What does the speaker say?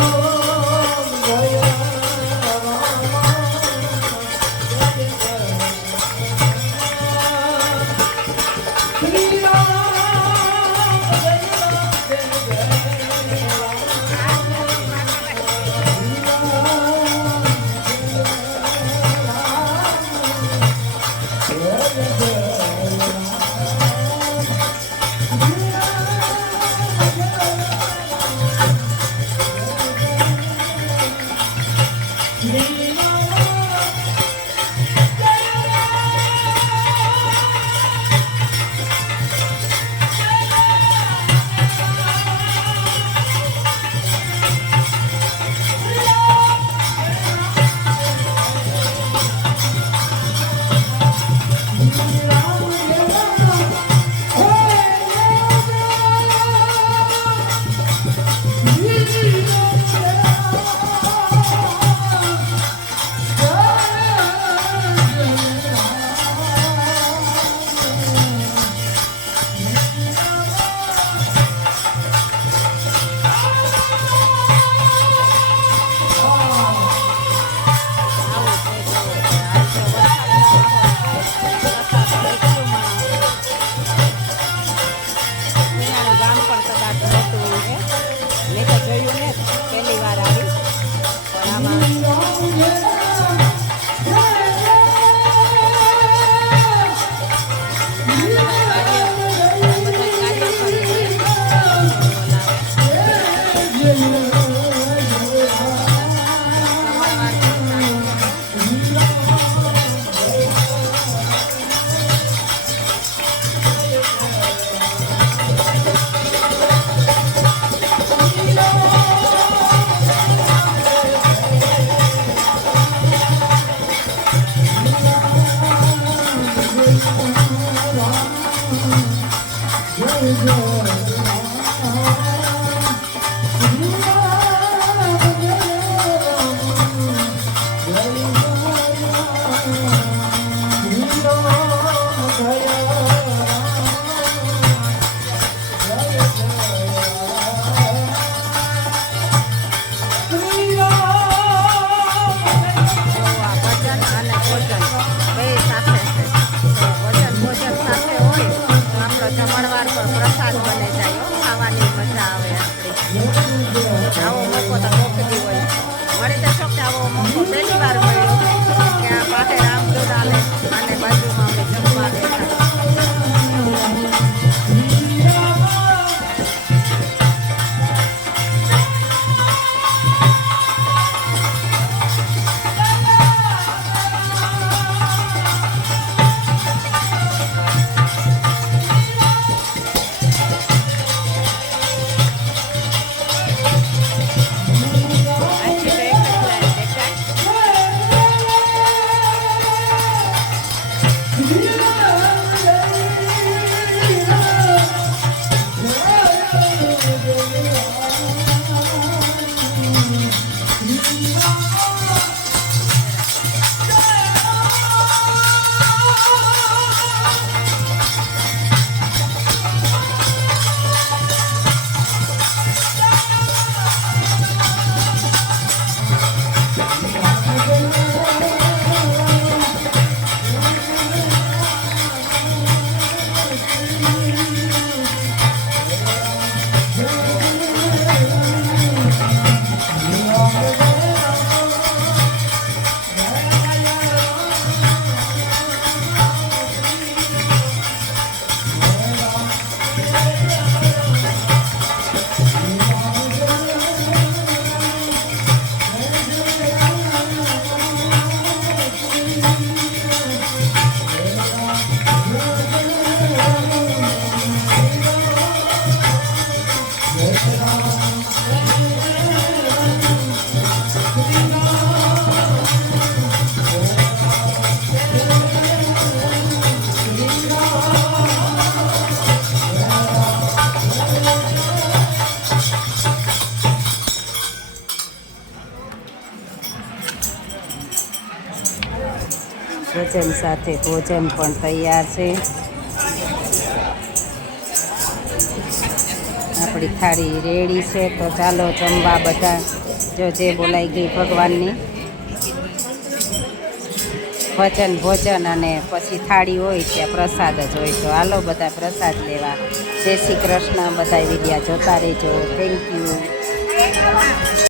Oh. છે મેં તો જોયું ને Tanggung. ભોજન સાથે ભોજન પણ તૈયાર છે. આપણી થાળી રેડી છે, તો ચાલો જમવા બધા, જો જે બોલાઈ ગઈ ભગવાનની. ભજન, ભોજન અને પછી થાળી હોય ત્યાં પ્રસાદ જ હોય. તો હાલો બધા પ્રસાદ લેવા. જય શ્રી કૃષ્ણ બધા વિડીયા જોતા રહેજો. Thank you